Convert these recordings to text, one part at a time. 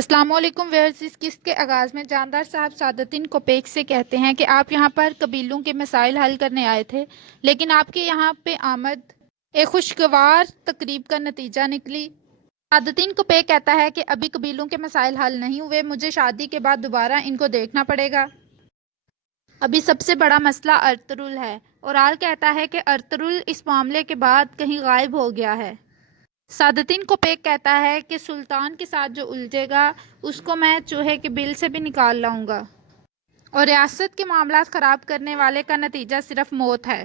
السلام علیکم ویئرز، اس قسط کے آغاز میں جاندار صاحب سعادتدین کوپیک سے کہتے ہیں کہ آپ یہاں پر قبیلوں کے مسائل حل کرنے آئے تھے، لیکن آپ کے یہاں پہ آمد ایک خوشگوار تقریب کا نتیجہ نکلی۔ سعادتدین کوپیک کہتا ہے کہ ابھی قبیلوں کے مسائل حل نہیں ہوئے، مجھے شادی کے بعد دوبارہ ان کو دیکھنا پڑے گا۔ ابھی سب سے بڑا مسئلہ ارطغرل ہے۔ اورال کہتا ہے کہ ارطغرل اس معاملے کے بعد کہیں غائب ہو گیا ہے۔ سعادتدین کوپیک کہتا ہے کہ سلطان کے ساتھ جو الجھے گا اس کو میں چوہے کے بل سے بھی نکال لاؤں گا، اور ریاست کے معاملات خراب کرنے والے کا نتیجہ صرف موت ہے۔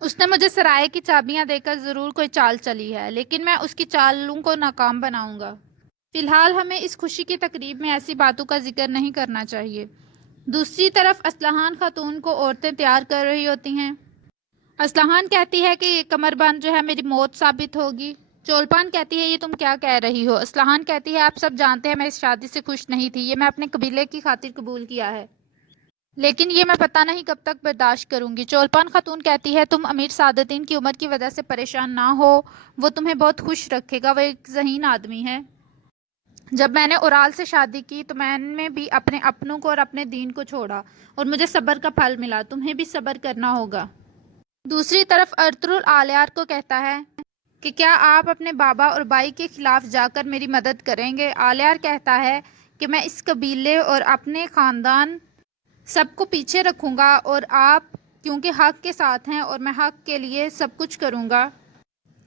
اس نے مجھے سرائے کی چابیاں دے کر ضرور کوئی چال چلی ہے، لیکن میں اس کی چالوں کو ناکام بناؤں گا۔ فی الحال ہمیں اس خوشی کی تقریب میں ایسی باتوں کا ذکر نہیں کرنا چاہیے۔ دوسری طرف اسلحان خاتون کو عورتیں تیار کر رہی ہوتی ہیں۔ اسلحان کہتی ہے کہ یہ کمر بند جو ہے میری موت ثابت ہوگی۔ چولپان کہتی ہے یہ تم کیا کہہ رہی ہو؟ اسلحان کہتی ہے آپ سب جانتے ہیں میں اس شادی سے خوش نہیں تھی، یہ میں اپنے قبیلے کی خاطر قبول کیا ہے، لیکن یہ میں پتہ نہیں کب تک برداشت کروں گی۔ چولپان خاتون کہتی ہے تم امیر سعادتدین کی عمر کی وجہ سے پریشان نہ ہو، وہ تمہیں بہت خوش رکھے گا، وہ ایک ذہین آدمی ہے۔ جب میں نے اورال سے شادی کی تو میں نے بھی اپنے اپنوں کو اور اپنے دین کو چھوڑا، اور مجھے صبر کا پھل ملا، تمہیں بھی صبر کرنا ہوگا۔ دوسری طرف ارطغرل آلیار کو کہتا ہے کہ کیا آپ اپنے بابا اور بھائی کے خلاف جا کر میری مدد کریں گے؟ آلیار کہتا ہے کہ میں اس قبیلے اور اپنے خاندان سب کو پیچھے رکھوں گا، اور آپ کیونکہ حق کے ساتھ ہیں اور میں حق کے لیے سب کچھ کروں گا۔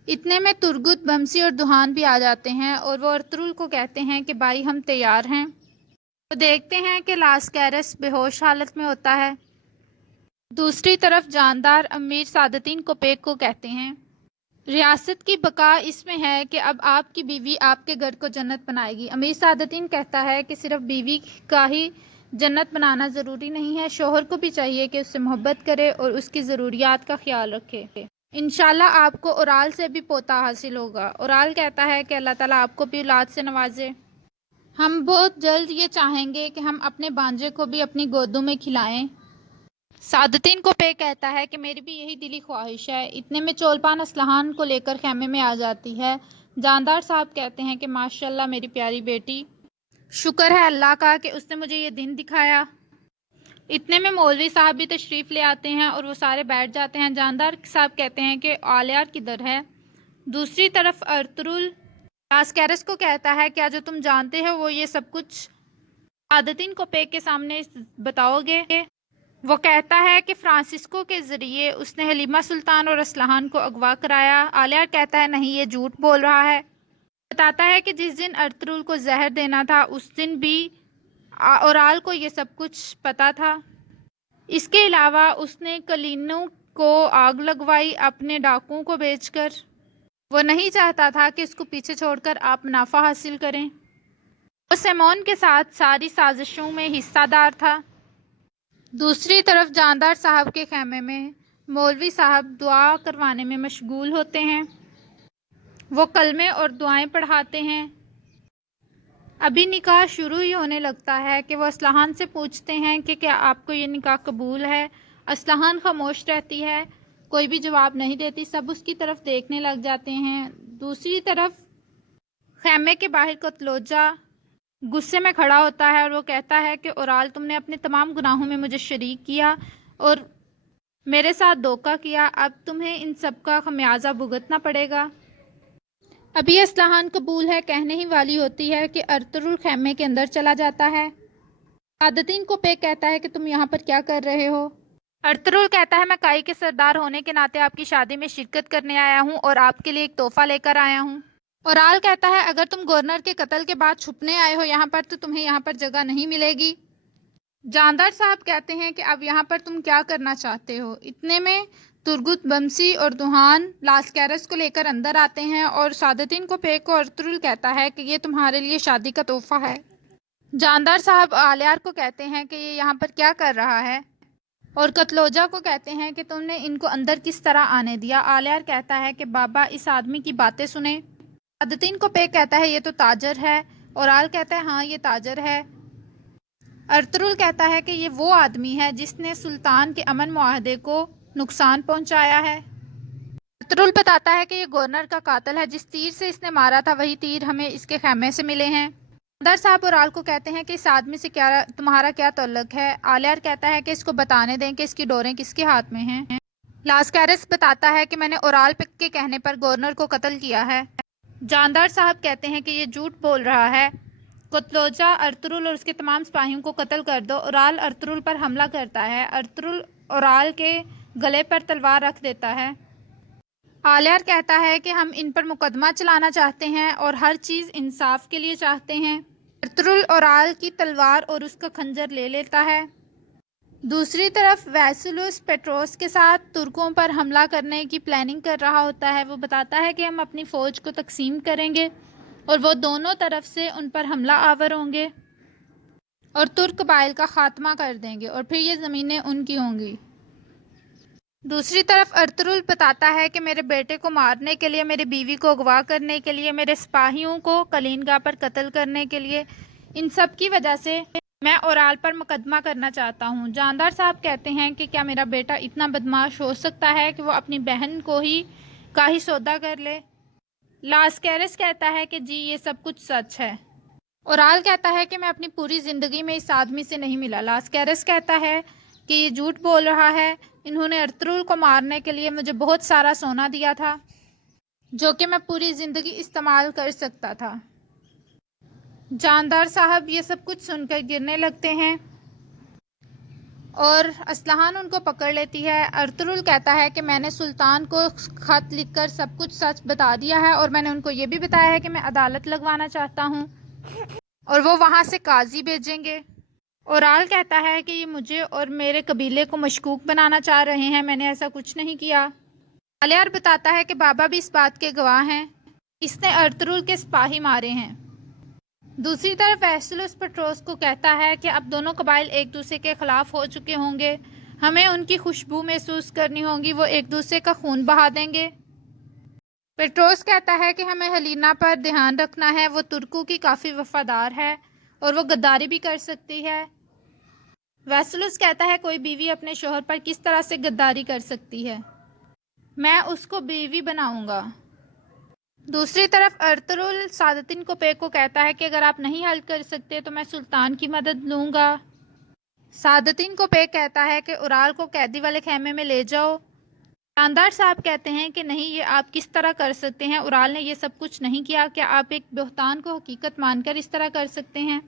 اتنے میں ترگت، بمسی اور دوحان بھی آ جاتے ہیں، اور وہ ارطغرل کو کہتے ہیں کہ بھائی ہم تیار ہیں۔ وہ دیکھتے ہیں کہ لاسکیرس بے ہوش حالت میں ہوتا ہے۔ دوسری طرف جاندار امیر سعادتدین کوپیک کو کہتے ہیں ریاست کی بقا اس میں ہے کہ اب آپ کی بیوی آپ کے گھر کو جنت بنائے گی۔ امیر سعادتدین کہتا ہے کہ صرف بیوی کا ہی جنت بنانا ضروری نہیں ہے، شوہر کو بھی چاہیے کہ اس سے محبت کرے اور اس کی ضروریات کا خیال رکھے۔ انشاءاللہ آپ کو اورال سے بھی پوتا حاصل ہوگا۔ اورال کہتا ہے کہ اللہ تعالیٰ آپ کو بھی اولاد سے نوازے۔ ہم بہت جلد یہ چاہیں گے کہ ہم اپنے بانجے کو بھی اپنی گودوں میں کھلائیں۔ سعادتدین کوپیک کہتا ہے کہ میری بھی یہی دلی خواہش ہے۔ اتنے میں چولپان اسلحان کو لے کر خیمے میں آ جاتی ہے۔ جاندار صاحب کہتے ہیں کہ ماشاءاللہ میری پیاری بیٹی، شکر ہے اللہ کا کہ اس نے مجھے یہ دن دکھایا۔ اتنے میں مولوی صاحب بھی تشریف لے آتے ہیں اور وہ سارے بیٹھ جاتے ہیں۔ جاندار صاحب کہتے ہیں کہ آلیار کدھر ہے؟ دوسری طرف ارطغرل لاسکیرس کو کہتا ہے کیا جو تم جانتے ہو وہ یہ سب کچھ سعادتدین کوپیک کے سامنے بتاؤ گے؟ وہ کہتا ہے کہ فرانسسکو کے ذریعے اس نے حلیمہ سلطان اور اسلحان کو اغوا کرایا۔ آلیار کہتا ہے نہیں، یہ جھوٹ بول رہا ہے۔ بتاتا ہے کہ جس دن ارطغرل کو زہر دینا تھا اس دن بھی اورال کو یہ سب کچھ پتا تھا۔ اس کے علاوہ اس نے کلینوں کو آگ لگوائی اپنے ڈاکوؤں کو بیچ کر۔ وہ نہیں چاہتا تھا کہ اس کو پیچھے چھوڑ کر آپ منافع حاصل کریں۔ وہ سیمون کے ساتھ ساری سازشوں میں حصہ دار تھا۔ دوسری طرف جاندار صاحب کے خیمے میں مولوی صاحب دعا کروانے میں مشغول ہوتے ہیں۔ وہ کلمے اور دعائیں پڑھاتے ہیں۔ ابھی نکاح شروع ہی ہونے لگتا ہے کہ وہ اسلحان سے پوچھتے ہیں کہ کیا آپ کو یہ نکاح قبول ہے؟ اسلحان خاموش رہتی ہے، کوئی بھی جواب نہیں دیتی، سب اس کی طرف دیکھنے لگ جاتے ہیں۔ دوسری طرف خیمے کے باہر قتلوجہ غصے میں کھڑا ہوتا ہے اور وہ کہتا ہے کہ اورال تم نے اپنے تمام گناہوں میں مجھے شریک کیا اور میرے ساتھ دھوکہ کیا، اب تمہیں ان سب کا خمیازہ بھگتنا پڑے گا۔ ابھی اسلحان قبول ہے کہنے ہی والی ہوتی ہے کہ ارطغرل خیمے کے اندر چلا جاتا ہے۔ سعادتدین کوپیک کہتا ہے کہ تم یہاں پر کیا کر رہے ہو؟ ارطغرل کہتا ہے میں کائی کے سردار ہونے کے ناطے آپ کی شادی میں شرکت کرنے آیا ہوں اور آپ کے لیے ایک تحفہ لے کر آیا ہوں۔ اورال کہتا ہے اگر تم گورنر کے قتل کے بعد چھپنے آئے ہو یہاں پر تو تمہیں یہاں پر جگہ نہیں ملے گی۔ جاندار صاحب کہتے ہیں کہ اب یہاں پر تم کیا کرنا چاہتے ہو؟ اتنے میں ترگت، بمسی اور دوحان لاسکیرس کو لے کر اندر آتے ہیں اور سعادتدین کوپیک کو ارطغرل کہتا ہے کہ یہ تمہارے لیے شادی کا تحفہ ہے۔ جاندار صاحب آلیار کو کہتے ہیں کہ یہ یہاں پر کیا کر رہا ہے، اور قتلوجہ کو کہتے ہیں کہ تم نے ان کو اندر کس طرح آنے دیا؟ آلیار کہتا ہے کہ بابا اس آدمی کی باتیں سنیں۔ سعادتدین کوپیک کہتا ہے یہ تو تاجر ہے۔ اورال کہتا ہے ہاں یہ تاجر ہے۔ ارطغرل کہتا ہے کہ یہ وہ آدمی ہے جس نے سلطان کے امن معاہدے کو نقصان پہنچایا ہے۔ ارطغرل بتاتا ہے کہ یہ گورنر کا قاتل ہے، جس تیر سے اس نے مارا تھا وہی تیر ہمیں اس کے خیمے سے ملے ہیں۔ در صاحب اورال کو کہتے ہیں کہ اس آدمی سے تمہارا کیا تعلق ہے؟ آلیار کہتا ہے کہ اس کو بتانے دیں کہ اس کی ڈوریں کس کے ہاتھ میں ہیں۔ لاسکیرس بتاتا ہے کہ میں نے اورال کے کہنے پر گورنر کو قتل کیا ہے۔ جاندار صاحب کہتے ہیں کہ یہ جھوٹ بول رہا ہے۔ کوتلوجا ارطغرل اور اس کے تمام سپاہیوں کو قتل کر دو۔ اورال ارطغرل پر حملہ کرتا ہے۔ ارطغرل اورال کے گلے پر تلوار رکھ دیتا ہے۔ آلیار کہتا ہے کہ ہم ان پر مقدمہ چلانا چاہتے ہیں اور ہر چیز انصاف کے لیے چاہتے ہیں۔ ارطغرل اورال کی تلوار اور اس کا خنجر لے لیتا ہے۔ دوسری طرف ویسیلوس پیٹروس کے ساتھ ترکوں پر حملہ کرنے کی پلاننگ کر رہا ہوتا ہے۔ وہ بتاتا ہے کہ ہم اپنی فوج کو تقسیم کریں گے اور وہ دونوں طرف سے ان پر حملہ آور ہوں گے اور ترک قبائل کا خاتمہ کر دیں گے اور پھر یہ زمینیں ان کی ہوں گی۔ دوسری طرف ارطغرل بتاتا ہے کہ میرے بیٹے کو مارنے کے لیے، میری بیوی کو اغوا کرنے کے لیے، میرے سپاہیوں کو کلینگا پر قتل کرنے کے لیے، ان سب کی وجہ سے میں اورال پر مقدمہ کرنا چاہتا ہوں۔ جاندار صاحب کہتے ہیں کہ کیا میرا بیٹا اتنا بدمعاش ہو سکتا ہے کہ وہ اپنی بہن کو کا ہی سودا کر لے؟ لاسکیرس کہتا ہے کہ جی یہ سب کچھ سچ ہے۔ اورال کہتا ہے کہ میں اپنی پوری زندگی میں اس آدمی سے نہیں ملا۔ لاسکیرس کہتا ہے کہ یہ جھوٹ بول رہا ہے۔ انہوں نے ارطغرل کو مارنے کے لیے مجھے بہت سارا سونا دیا تھا جو کہ میں پوری زندگی استعمال کر سکتا تھا۔ جاندار صاحب یہ سب کچھ سن کر گرنے لگتے ہیں اور اسلحان ان کو پکڑ لیتی ہے۔ ارطغرل کہتا ہے کہ میں نے سلطان کو خط لکھ کر سب کچھ سچ بتا دیا ہے اور میں نے ان کو یہ بھی بتایا ہے کہ میں عدالت لگوانا چاہتا ہوں اور وہ وہاں سے قاضی بھیجیں گے۔ اورال کہتا ہے کہ یہ مجھے اور میرے قبیلے کو مشکوک بنانا چاہ رہے ہیں، میں نے ایسا کچھ نہیں کیا۔ آلیار بتاتا ہے کہ بابا بھی اس بات کے گواہ ہیں، اس نے ارطغرل کے سپاہی مارے ہیں۔ دوسری طرف ویسیلوس پیٹروس کو کہتا ہے کہ اب دونوں قبائل ایک دوسرے کے خلاف ہو چکے ہوں گے، ہمیں ان کی خوشبو محسوس کرنی ہوگی، وہ ایک دوسرے کا خون بہا دیں گے۔ پیٹروس کہتا ہے کہ ہمیں ہلینا پر دھیان رکھنا ہے، وہ ترکوں کی کافی وفادار ہے اور وہ غداری بھی کر سکتی ہے۔ ویسیلوس کہتا ہے کوئی بیوی اپنے شوہر پر کس طرح سے غداری کر سکتی ہے، میں اس کو بیوی بناؤں گا۔ دوسری طرف ارطغرل سعادتین کوپیک کو کہتا ہے کہ اگر آپ نہیں حل کر سکتے تو میں سلطان کی مدد لوں گا۔ سعادتین کوپیک کہتا ہے کہ اورال کو قیدی والے خیمے میں لے جاؤ۔ جاندار صاحب کہتے ہیں کہ نہیں، یہ آپ کس طرح کر سکتے ہیں، اورال نے یہ سب کچھ نہیں کیا، کیا آپ ایک بہتان کو حقیقت مان کر اس طرح کر سکتے ہیں؟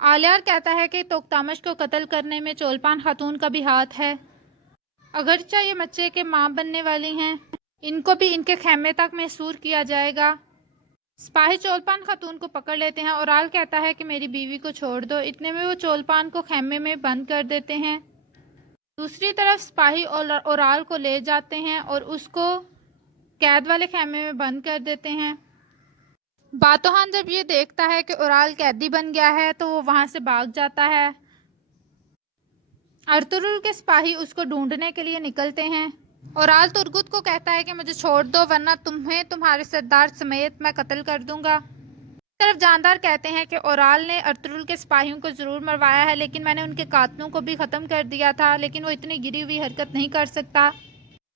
آلیار کہتا ہے کہ توختامش کو قتل کرنے میں چولپان خاتون کا بھی ہاتھ ہے، اگرچہ یہ بچے کے ماں بننے والی ہیں، ان کو بھی ان کے خیمے تک محصور کیا جائے گا۔ سپاہی چولپان خاتون کو پکڑ لیتے ہیں۔ اورال کہتا ہے کہ میری بیوی کو چھوڑ دو، اتنے میں وہ چولپان کو خیمے میں بند کر دیتے ہیں۔ دوسری طرف سپاہی اورال کو لے جاتے ہیں اور اس کو قید والے خیمے میں بند کر دیتے ہیں۔ باتوہان جب یہ دیکھتا ہے کہ اورال قیدی بن گیا ہے تو وہ وہاں سے بھاگ جاتا ہے۔ ارطغرل کے سپاہی اس کو ڈھونڈنے کے لیے نکلتے ہیں۔ اورال ترگت کو کہتا ہے کہ مجھے چھوڑ دو ورنہ تمہیں تمہارے سردار سمیت میں قتل کر دوں گا۔ اس طرف جاندار کہتے ہیں کہ اورال نے ارطغرل کے سپاہیوں کو ضرور مروایا ہے لیکن میں نے ان کے قاتلوں کو بھی ختم کر دیا تھا، لیکن وہ اتنی گری ہوئی حرکت نہیں کر سکتا۔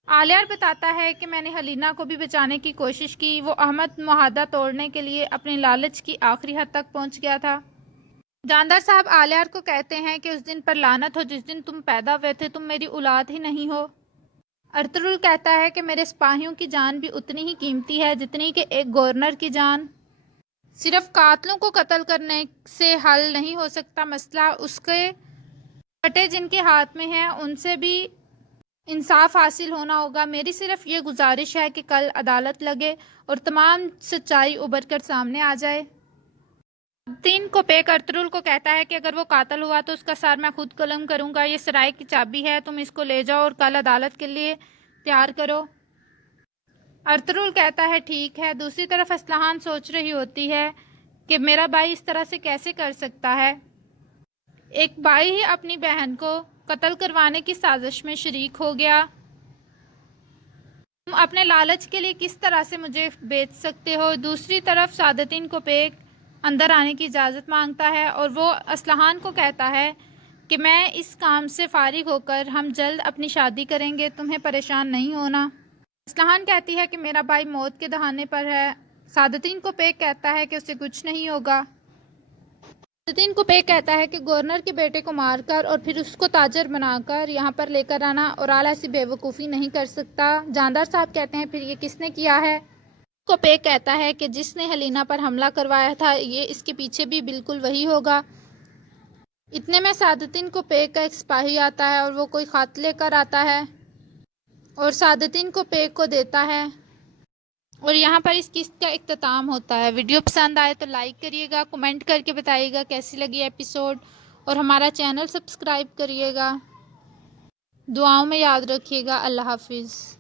آلیار بتاتا ہے کہ میں نے ہلینا کو بھی بچانے کی کوشش کی، وہ احمد معاہدہ توڑنے کے لیے اپنی لالچ کی آخری حد تک پہنچ گیا تھا۔ جاندار صاحب آلیار کو کہتے ہیں کہ اس دن پر لعنت ہو جس دن تم پیدا ہوئے تھے، تم میری اولاد ہی نہیں ہو۔ ارطغرل کہتا ہے کہ میرے سپاہیوں کی جان بھی اتنی ہی قیمتی ہے جتنی کہ ایک گورنر کی جان، صرف قاتلوں کو قتل کرنے سے حل نہیں ہو سکتا مسئلہ، اس کے پٹے جن کے ہاتھ میں ہیں ان سے بھی انصاف حاصل ہونا ہوگا۔ میری صرف یہ گزارش ہے کہ کل عدالت لگے اور تمام سچائی ابھر کر سامنے آ جائے۔ سعادتین کوپیک ارطغرل کو کہتا ہے کہ اگر وہ قاتل ہوا تو اس کا سر میں خود قلم کروں گا، یہ سرائے کی چابی ہے، تم اس کو لے جاؤ اور کل عدالت کے لیے تیار کرو۔ ارطغرل کہتا ہے ٹھیک ہے۔ دوسری طرف اسلحان سوچ رہی ہوتی ہے کہ میرا بھائی اس طرح سے کیسے کر سکتا ہے، ایک بھائی ہی اپنی بہن کو قتل کروانے کی سازش میں شریک ہو گیا، تم اپنے لالچ کے لیے کس طرح سے مجھے بیچ سکتے ہو۔ دوسری طرف سعادتین کوپیک اندر آنے کی اجازت مانگتا ہے اور وہ اسلحان کو کہتا ہے کہ میں اس کام سے فارغ ہو کر ہم جلد اپنی شادی کریں گے، تمہیں پریشان نہیں ہونا۔ اسلحان کہتی ہے کہ میرا بھائی موت کے دہانے پر ہے۔ سعادتین کوپیک کہتا ہے کہ اسے کچھ نہیں ہوگا۔ سادتین کو پے کہتا ہے کہ گورنر کے بیٹے کو مار کر اور پھر اس کو تاجر بنا کر یہاں پر لے کر آنا اور اعلیٰ سی بے وقوفی نہیں کر سکتا۔ جاندار صاحب کہتے ہیں پھر یہ کس نے کیا ہے؟ کو پے کہتا ہے کہ جس نے حلینا پر حملہ کروایا تھا یہ اس کے پیچھے بھی بالکل وہی ہوگا۔ اتنے میں سادتین کو پے کا ایک سپاہی آتا ہے اور وہ کوئی خط لے کر آتا ہے اور سادتین کو پے کو دیتا ہے اور یہاں پر اس قسط کا اختتام ہوتا ہے۔ ویڈیو پسند آئے تو لائک کریے گا، کمنٹ کر کے بتائیے گا کیسی لگی ایپیسوڈ، اور ہمارا چینل سبسکرائب کریے گا۔ دعاؤں میں یاد رکھیے گا۔ اللہ حافظ۔